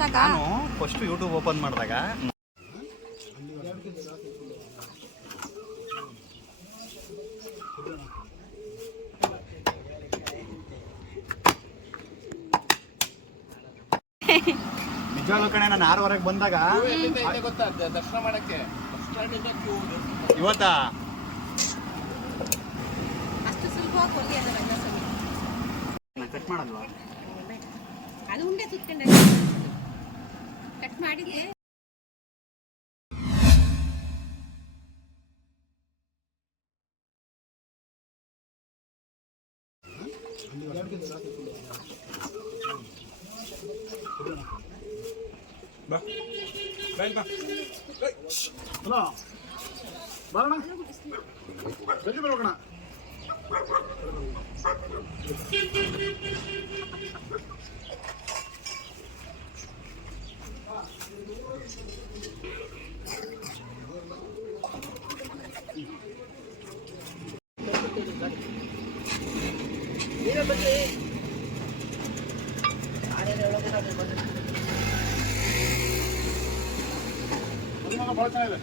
ನಾನು first YouTube open ಮಾಡಿದಾಗ ನಿಜವಾಗ್ಲೂ ಕಣೆ ನಾನು 6:15 ಬಂದಾಗ ದರ್ಶನ ಮಾಡಕ್ಕೆ ಇವತ್ತಾ ಅಷ್ಟು ಸುಲಭವಾಗಿ ಕೊಡ್ಲಿ ಅಲ್ಲ ರಂಗಸ್ವಾಮಿ. ಕಟ್ ಮಾಡಲ್ವಾ? ಅದು ಉಂಡೆ ಸುತ್ಕೊಂಡೆ ಕಟ್ ಮಾಡಿದ್ದೆ. ಬರೋಣ ಬೆಳಿಗ್ಗೆ ಬರೋಣ. ಭಾಳ ಚೆನ್ನಾಗಿದೆ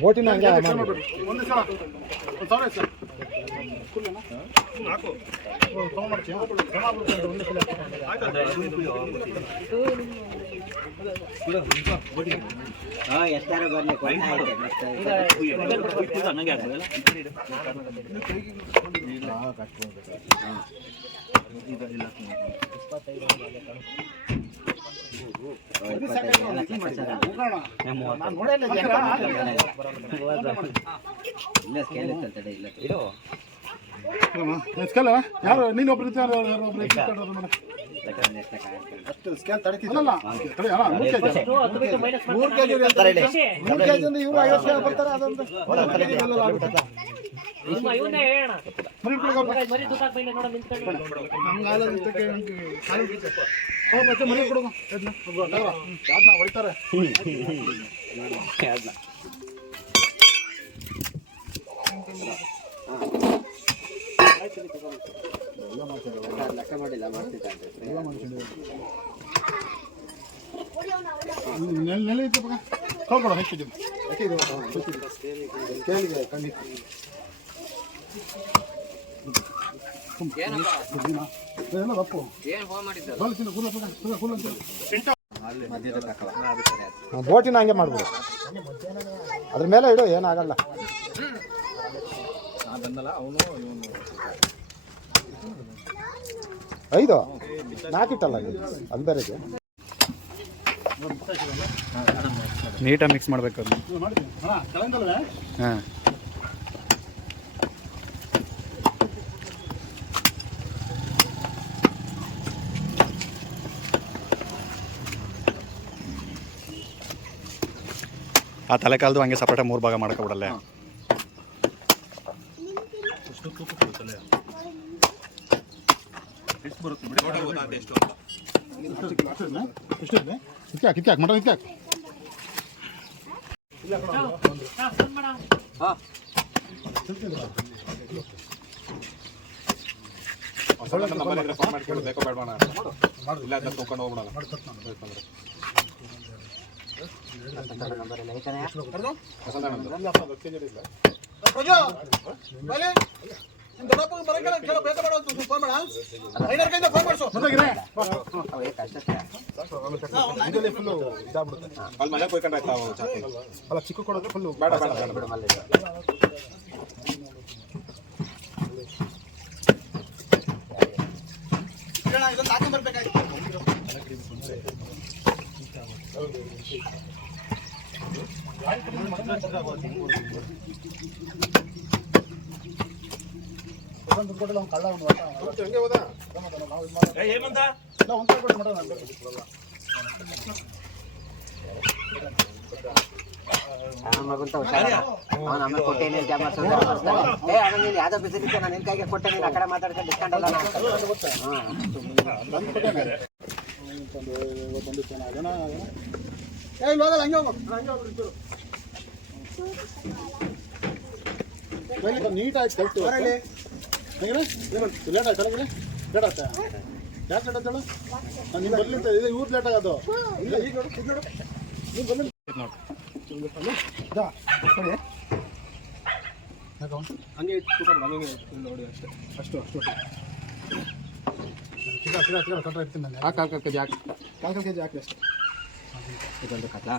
ಬೋಟಿನ ಎಷ್ಟಾರು ಬರ್ಲಿ ಯಾರು ನೀನು ಒಬ್ರು ಹೊಡಿತಾರೆ. ಲೆಕ್ಕ ಮಾಡಿಲ್ಲ ಮಾಡ್ತಿದ್ದೆ ನೆಲೆ ಇತ್ತು ತಗೊಳ್ಬೇಡ ಹೆಚ್ಚಿದೆ ಕೇಳಿಗೆ ಖಂಡಿತ ಬೋಟಿನ ಹಂಗೆ ಮಾಡ್ಬೋದು, ಅದ್ರ ಮೇಲೆ ಇಡು ಏನಾಗಲ್ಲ. ಐದು 4 ಇಟ್ಟಲ್ಲ ಅದು ಬೇರೆ ನೀಟಾಗಿ ಮಿಕ್ಸ್ ಮಾಡಬೇಕು ಅದು. ಹಾಂ ಆ ತಲೆ ಕಾಲ್ದು ಹಂಗೆ ಸಪ್ರೇಟಾಗಿ 3 ಭಾಗ ಮಾಡ್ಕೊಬಿಡಲ್ಲ. ಕಿತ್ಕಾಕ್ ಮಟನ್ ಕಿತ್ಕಾಕ್. ಅಲ್ಲ ಚಿಕ್ಕ ಕೊಡೋದು ಫುಲ್ಲು ಬೇಡ ಬೇಡ ಬೇಡ ಇದೊಂದು ಹಾಕೊಂಡ್ಬರ್ಬೇಕಾಗಿತ್ತು. ಆಮೇಲೆ ಕೊಟ್ಟೇನೆ ಯಾವ್ದೋ ಬಿಸಿಲಿಕ್ಕೆ ನಾನು ನಿನ್ ಕೈಗೆ ಕೊಟ್ಟೆ, ನೀನು ಆ ಕಡೆ ಮಾತಾಡ್ಕೊಂಡು ಡಿಸ್ಕೌಂಟ್ ಎಲ್ಲ ನೀಟಾಗಿ ಕಲ್ತು ಲೇಟ್ ಆಯ್ತು ಕೆಳಗೆ ಲೇಟ್ ಆಯ್ತಾ? ಯಾಕೆ ಲೇಟ್ ಆಯ್ತಾಳು? ನಾನು ನಿಮ್ಗೆ ಬರ್ಲಿಂತ ಇದೆ, ಇವ್ರು ಲೇಟ್ ಆಗೋದು. ಇಲ್ಲ ಈಗ ನೋಡು, ಈಗ ನೋಡು, ನೀವು ಬರ್ಲಿ ಹಂಗೆ ನೋಡಿ ಅಷ್ಟೇ, ಅಷ್ಟು ಕಟ್ಟ ಇರ್ತೀನಿ ನಾನು. ಕಾಲು ಕೆಜಿ ಹಾಕಿ ಅಷ್ಟೇ. ಇದೊಂದು ಕತ್ಲಾ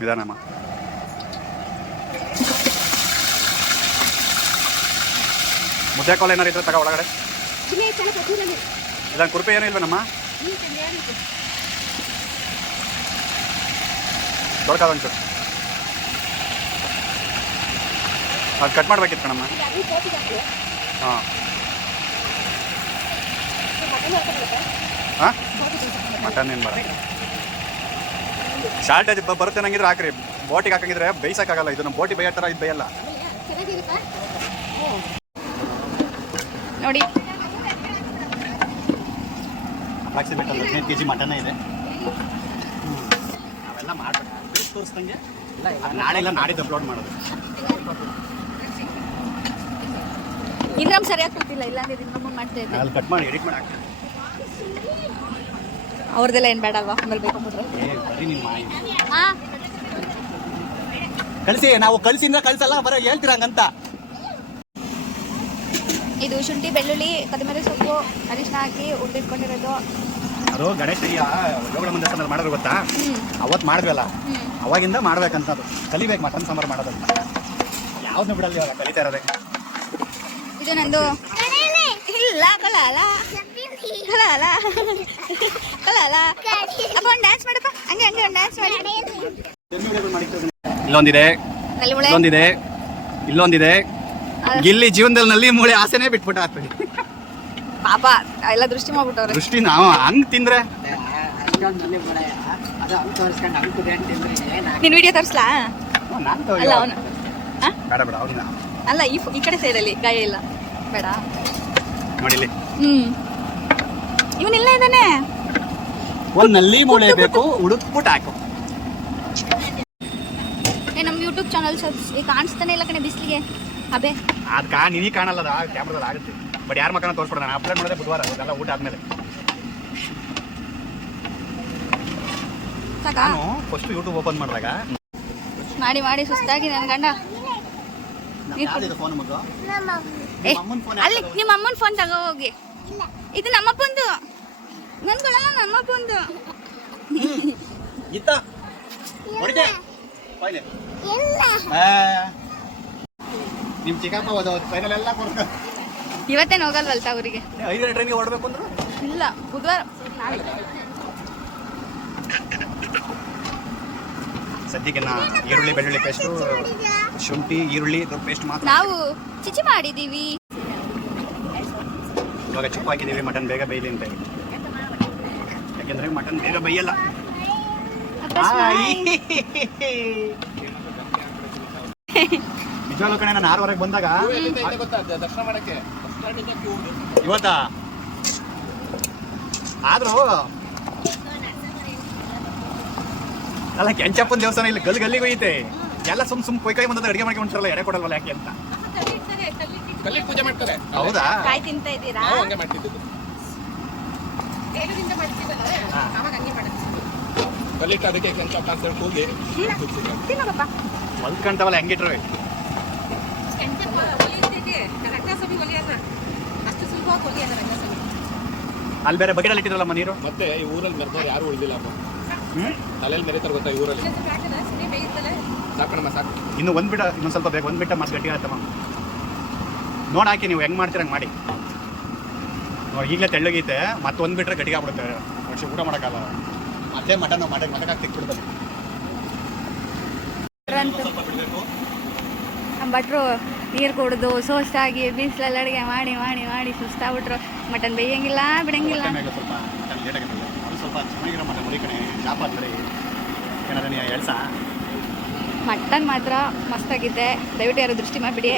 ನಿಧಾನಮ್ಮ. ಮುದ್ದೆ ಕೋಲ್ ಏನಾರು ಇದ್ರೆ ತಗೋ ಒಳಗಡೆ. ಇಲ್ಲ ಕುರುಪೆ ಏನೂ ಇಲ್ವೇನಮ್ಮ? ದೊಡ್ಡದ ಒಂಚೂರು ಅದು ಕಟ್ ಮಾಡ್ಬೇಕಿತ್ತು ಕಣಮ್ಮ. ಹಾಂ ಹಾಂ ಮಟನ್ ಏನು ಬರ ಶಾರ್ಟೇಜ್ ಬರುತ್ತೆ ನಂಗಿದ್ರೆ ಹಾಕ್ರಿ. ಬೋಟಿಗೆ ಹಾಕಂಗಿದ್ರೆ ಬೇಯಿಸೋಕ್ಕಾಗಲ್ಲ. ಇದು ನಮ್ಮ ಬೋಟಿ ಬೇಯೋ ಥರ ಇದು ಬೇಯಲ್ಲ ನೋಡಿ. ಅಪ್ರಾಕ್ಸಿಮೇಟಲ್ಲಿ 15 kg ಮಟನೇ ಇದೆ. ನಾವೆಲ್ಲ ಮಾಡ್ಬೇಕು ತೋರಿಸ್ದಂಗೆ ನಾಳೆ ಇಲ್ಲ ನಾಡಿದ್ದು ಅಪ್ಲೋಡ್ ಮಾಡೋದು. ಇನ್ನೊಂದು ಸರಿಯಾಗಿ ಕೊಟ್ಟಿಲ್ಲ, ಇಲ್ಲಾಂದ್ರೆ ಇನ್ನೊಮ್ಮೆ ಮಾಡ್ತಾ ಇದ್ದೆ. ಅಲ್ಲಿ ಕಟ್ ಮಾಡಿ ಎಡಿಟ್ ಮಾಡಿ ಹಾಕ್ತೀನಿ. ಅವ್ರದ್ದೆಲ್ಲ ಏನು ಬೇಡ ಅಲ್ವಾ? ಆಮೇಲೆ ಬೇಕು ಅಂದ್ರೆ ಬರೀ ನಿಮ್ಮ ಕಳಿಸಿ. ನಾವು ಕಳಿಸಿಂದ ಕಳಿಸಲ್ಲ, ಬರೋ ಹೇಳ್ತೀರಂಗಂತ. ಇದು ಶುಂಠಿ, ಬೆಳ್ಳುಳ್ಳಿ, ಕೊತ್ತಂಬರಿ ಸೊಪ್ಪು, ಅರಿಶಿನ ಹಾಕಿ ಉಡ್ದಿಟ್ಕೊಂಡಿರೋದು. ಅದು ಗಣೇಶಯ್ಯ ಯೋಗಡ ಮುಂದೆ ದೇವಸ್ಥಾನದಲ್ಲಿ ಮಾಡೋದು ಗೊತ್ತಾ? ಅವತ್ತು ಮಾಡಿದ್ವಲ್ಲ, ಅವಾಗಿಂದ ಮಾಡ್ಬೇಕಂತದ್ದು. ಕಲಿಬೇಕು ಮಟನ್ ಸಾಂಬಾರು ಮಾಡೋದಂತ. ಯಾವ್ದನ್ನು ಬಿಡಲ್ಲ ಇವಾಗ ಕಲಿತಾ ಇರೋದೆ. ಇದು ನಂದು ಇಲ್ಲ ಕಲಾಲ ಕಲಾಲ ಕಲಾಲ. ಅಪ್ಪ ಒಂದು ಡ್ಯಾನ್ಸ್ ಮಾಡಪ್ಪ, ಹಂಗೆ ಹಂಗೆ ಒಂದು ಡ್ಯಾನ್ಸ್ ಮಾಡಿ. ಇಲ್ಲೊಂದಿದೆ, ಇಲ್ಲೊಂದಿದೆ, ಇಲ್ಲೊಂದಿದೆ. ಗಿಲ್ಲಿ ಜೀವನದಲ್ಲಿ ನಲ್ಲಿ ಮೂಳೆ ಆಸೆನೇ ಬಿಟ್ಬಿಟ್ಟ ಆಗ್ತದೆ. ಪಾಪ ಎಲ್ಲ ದೃಷ್ಟಿ ಮಾಡ್ಬಿಟ್ಟವ್ರೆ. ದೃಷ್ಟಿ ನಾವು ಹಂಗ್ ತಿಂದ್ರೆ ನೀನ್ ವಿಡಿಯೋ ತೋರಿಸ್ಲಾ? ಅಲ್ಲ ಅವನು ಬೇಡ ಬೇಡ ಅವ್ರನ್ನ ಅಲ್ಲ, ಈ ಕಡೆ ಸೈಡಲ್ಲಿ ಗಾಯ ಇಲ್ಲ, ಬೇಡ ನೋಡಿಲಿ. ಇವನಿಲ್ಲ ಇದ್ದಾನೆ. ಒಂದ್ ನಲ್ಲಿ ಮೂಳೆ ಬೇಕು, ಹುಡುಕ್ಬಿಟ್ಟು ಹಾಕು. ನಮ್ಮ ಯೂಟ್ಯೂಬ್ ಚಾನಲ್ ಕಾಣಿಸ್ತಾನೆ ಇಲ್ಲ ಕಣೆ ಬಿಸಿಲಿಗೆ. ಅಬೇ ಅದ್ ನೀ ಕಾಣಲ್ಲ, ಕ್ಯಾಮ್ರಾದಲ್ಲಿ ಆಗುತ್ತೆ. ಬಟ್ ಯಾರ ಮಕ್ಕಳನ್ನ ತೋರಿಸ್ಬಿಡ. ನಾನು ಅಪ್ಲೋಡ್ ಮಾಡೋದೇ ಬುಧವಾರ, ಅದೆಲ್ಲ ಊಟ ಆದ್ಮೇಲೆ. ನಾನು ಫಸ್ಟ್ ಯೂಟ್ಯೂಬ್ ಓಪನ್ ಮಾಡಿದಾಗ ಮಾಡಿ ಮಾಡಿ ಸುಸ್ತಾಗಿ ನನ್ನ ಗಂಡ ಅಲ್ಲಿ ನಿಮ್ಮ ಅಮ್ಮನ ಫೋನ್ ತಗೋ ಹೋಗಿ. ಇದು ನಮ್ಮಪ್ಪಂದು, ನನ್ಗೊಳಲ್ಲ ನಮ್ಮಪ್ಪಂದು. ನಿಮ್ ಚಿಕ್ಕಪ್ಪ ಫೈನಲ್ ಎಲ್ಲ ಕೊಡ್ತಾರೆ. ಇವತ್ತೇನು ಹೋಗಲ್ವಲ್ತ ಅವರಿಗೆ? 5 ಟ್ರೈನ್ಗೆ ಹೊರಡ್ಬೇಕು ಅಂದ್ರು. ಇಲ್ಲ, ಬುಧವಾರ ನಾಳೆ. ಸದ್ಯಕ್ಕೆ ಈರುಳ್ಳಿ ಬೆಳ್ಳುಳ್ಳಿ ಪೇಸ್ಟು ಶುಂಠಿ ಈರುಳ್ಳಿ ಪೇಸ್ಟ್ ಮಾತ್ರ. ನಾವು ಚಿಚಿ ಮಾಡಿದೀವಿ. ಇವಾಗ ಚುಪ್ಪು ಹಾಕಿದ್ದೀವಿ ಮಟನ್ ಬೇಗ ಬೇಯಲಿ ಅಂತ ಹೇಳಿ. ಯಾಕೆಂದ್ರೆ ಮಟನ್ ಬೇಗ ಬೇಯಲ್ಲ. ನಿಜವಾಗ್ಲೂ ಕಣೆ ನಾನು 6 ಬಂದಾಗ ದರ್ಶನ ಮಾಡಕ್ಕೆ ಇವತ್ತಾ ಆದ್ರೂ ಅಲ್ಲ ಕೆಂಚಪ್ಪನ ದೇವಸ್ಥಾನ ಇಲ್ಲಿ ಗಲ್ಲಿಗೆ ಹೋಯ್ತೆ. ಎಲ್ಲ ಸುಮ್ ಕೊಯ್ ಬಂದ ಅಡುಗೆ ಮಾಡ್ಕೊಂಡ್ರಲ್ಲ ಎಡೆ ಕೊಡಲ್ವಲ್ಲ ಯಾಕೆ ಅಂತ. ಕಲ್ಲಿಟ್ಟು ಪೂಜೆ ಮಾಡ್ತಾರೆ. ಹೌದಾ? ಕಾಯಿ ತಿಂತ ಇದ್ದೀರಾ? ನಾವು ಹಂಗೆ ಮಾಡ್ತಿದ್ದು. ಕಲ್ಲಿಟ್ಟು ಅದಕ್ಕೆ ಕೆಂಚಪ್ಪ ಅಂತ ಹೇಳಿ ಕೂಗಿ ತಿನ್ನೋಗಪ್ಪ. ಹೊಲ್ಕೊಂತವಲ್ಲ ಹೆಂಗಿಟ್ರು ಅಲ್ಲಿ ಬೇರೆ ಬಕೆಟಲ್ಲಿ ಇಟ್ಟಿದ್ರಲ್ಲಮ್ಮ ನೀರು. ಮತ್ತೆ ಈ ಊರಲ್ಲಿ ಮೆರೆದವ್ರು ಯಾರು ಉಳಿದಿಲ್ಲ ಅಪ್ಪ. ತಲೆಯಲ್ಲಿ ಮೆರೀತಾರೆ ಗೊತ್ತಾ ಈ ಊರಲ್ಲಿ. ಸಾಕಣಮ್ಮ ಸಾಕು. ಇನ್ನು ಇನ್ನೊಂದು ಸ್ವಲ್ಪ ಬೇಕು. ಒಂದು ಬಿಟ್ಟ ಮತ್ತೆ ಗಟ್ಟಿ ಆಗುತ್ತಮ್ಮ. ನೋಡಿ ಹಾಕಿ ನೀವು ಹೆಂಗೆ ಮಾಡ್ತೀರ ಹಂಗೆ ಮಾಡಿ ನೋಡಿ. ಈಗಲೇ ತೆಳ್ಳಗೈತೆ ಮತ್ತೆ ಒಂದು ಬಿಟ್ರೆ ಗಟ್ಟಿಗೆ ಆಗ್ಬಿಡುತ್ತೆ. ವರ್ಷ ಊಟ ಮಾಡೋಕ್ಕಲ್ಲ. ಮತ್ತೆ ಮಟನ್ ಮಟಕ್ಕೆ ತಿಕ್ಬಿಡ್ಬೇಕು. ನಮ್ಮ ಭಟ್ರು ನೀರು ಕುಡಿದು ಸುಸ್ತಾಗಿ ಬಿಸಿಲಲ್ಲಿ ಅಡುಗೆ ಮಾಡಿ ಮಾಡಿ ಮಾಡಿ ಸುಸ್ತಾಗ್ಬಿಟ್ರು. ಮಟನ್ ಬೇಯಂಗಿಲ್ಲ ಬಿಡಂಗಿಲ್ಲ. ಸ್ವಲ್ಪ ಮಟನ್ ಲೇಟಾಗಿರ್ತದೆ. ಅದು ಸ್ವಲ್ಪ ಚೆನ್ನಾಗಿರೋ ಮಟನ್ ಮರಿ ಕಣೆ ಜಾಪ ಅಂತಾರೆ ಏನಾದ್ರೆ ನೀವು ಎಳ್ಸ. ಮಟನ್ ಮಾತ್ರ ಮಸ್ತಾಗಿದೆ. ದಯವಿಟ್ಟು ಯಾರು ದೃಷ್ಟಿ ಮಾಡಿಬಿಡಿ.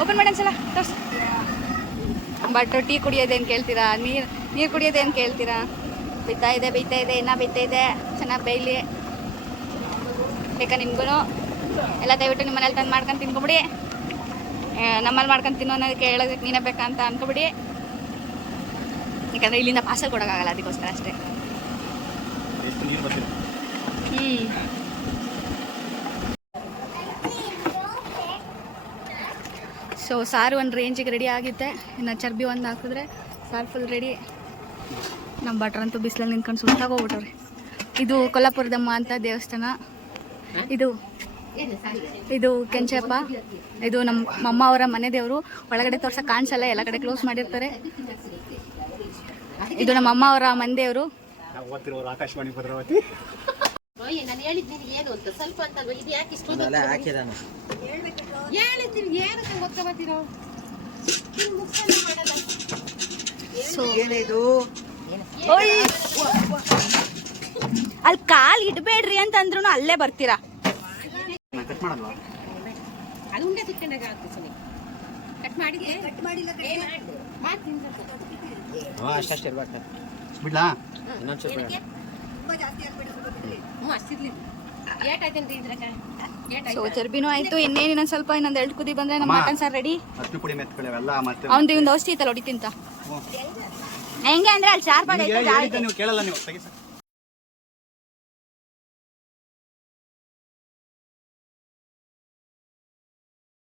ಓಪನ್ ಮಾಡಿ ಒಂದ್ಸಲ ತೋರ್ಸು. ಬಟ್ ಟೀ ಕುಡಿಯೋದೇನು ಕೇಳ್ತೀರಾ? ನೀರು ಕುಡಿಯೋದೇನು ಕೇಳ್ತೀರಾ? ಬೇಯ್ತಾ ಇದೆ ಇನ್ನೂ ಬೇಯ್ತಾ ಇದೆ. ಚೆನ್ನಾಗಿ ಬೇಯಲಿ. ಬೇಕಾ ನಿಮ್ಗೂ ಎಲ್ಲ ದಯವಿಟ್ಟು ನಿಮ್ಮ ಮನೇಲಿ ತಂದು ಮಾಡ್ಕೊಂಡು ತಿನ್ಕೊಬಿಡಿ. ನಮ್ಮಲ್ಲಿ ಮಾಡ್ಕೊಂಡು ತಿನ್ನೋ ಅನ್ನೋದಕ್ಕೆ ಹೇಳೋದಕ್ಕೆ ನೀನೇ ಬೇಕಾ ಅಂತ ಅನ್ಕೊಬಿಡಿ. ಯಾಕಂದರೆ ಇಲ್ಲಿಂದ ಪಾರ್ಸಲ್ ಕೊಡೋಕ್ಕಾಗಲ್ಲ, ಅದಕ್ಕೋಸ್ಕರ ಅಷ್ಟೇ. ಎಷ್ಟು ನೀರು ಬರ್ತಿದೆ. ಸೊ ಸಾರು ಒಂದು ರೇಂಜಿಗೆ ರೆಡಿ ಆಗಿದೆ. ಇನ್ನು ಚರ್ಬಿ ಒಂದು ಹಾಕಿದ್ರೆ ಸಾರು ಫುಲ್ ರೆಡಿ. ನಮ್ಮ ಭಟ್ರಂತೂ ಬಿಸಿಲಲ್ಲಿ ನಿಂತ್ಕೊಂಡು ಸುತ್ತಾಗೋಗ್ಬಿಟ್ಟವ್ರಿ. ಇದು ಕೊಲ್ಲಾಪುರದಮ್ಮ ಅಂತ ದೇವಸ್ಥಾನ. ಇದು ಕೆಂಚಪ್ಪ. ಇದು ನಮ್ಮ ಅಮ್ಮ ಅವರ ಮನೆ ದೇವರು. ಒಳಗಡೆ ತೋರ್ಸಕ್ಕೆ ಕಾಣಿಸಲ್ಲ, ಎಲ್ಲ ಕಡೆ ಕ್ಲೋಸ್ ಮಾಡಿರ್ತಾರೆ. ಇದು ನಮ್ಮ ಅಮ್ಮ ಅವರ ಮನೆ ದೇವರು. ಆಕಾಶವಾಣಿ ಭದ್ರಾವತಿ. ನಾನು ಹೇಳಿದ್ದೀನಿ ಏನು ಅಂತ ಸ್ವಲ್ಪ ಅಂತಲ್ವ, ಇದು ಯಾಕೆ ಇಷ್ಟು ಹಾಕಿದಾನ ಹೇಳಿದ್ದೀನಿ ಏನಂತ ಗೊತ್ತಾಗ್ತಿರೋ ಏನಿದು ಅಲ್ಲಿ ಕಾಲು ಇಡಬೇಡ್ರಿ ಅಂತ ಅಂದ್ರೂ ಅಲ್ಲೇ ಬರ್ತೀರಾ. ಕಟ್ ಮಾಡಲ್ವಾ? ಅದು ಉಂಡೆ ಸುತ್ತಂಡಾಗ ಆಗ್ತದೆ ಸುನಿ ಕಟ್ ಮಾಡಿಲ್ಲ ಮಾಡ್ತೀನಿ ಅಷ್ಟೇ ಇರ್ಬೇಕ. ಬಿಡ್ಲಾ? ಇನ್ನೊಂದು ಸ್ವಲ್ಪ ಅಷ್ಟಿರ್ಲಿ ಏಟಾಯ್ತೇನ್ರಿ ಇದ್ರಾಗ ಸೊ ಚರ್ಬಿನೂ ಆಯ್ತು. ಇನ್ನೇನು ಸ್ವಲ್ಪ ಇನ್ನೊಂದು 2 ಕುದಿ ಬಂದ್ರೆ ನಮ್ಮ ಮಟನ್ ಸಾರು ರೆಡಿ. ಅಷ್ಟು ಪುಡಿ ಮೆತ್ಕೊಳ್ಳೆವೆಲ್ಲ ಮತ್ತೆ ಅವ್ನು ಒಂದು ಔಷಧಿ ಇತ್ತಲ್ಲ ಹೊಡಿತಿಂತ ಹೆಂಗೆ ಅಂದ್ರೆ ಅಲ್ಲಿ ಚಾರ್ ನೀವು ಕೇಳಲ್ಲ ನೀವು ತೆಗಿಸ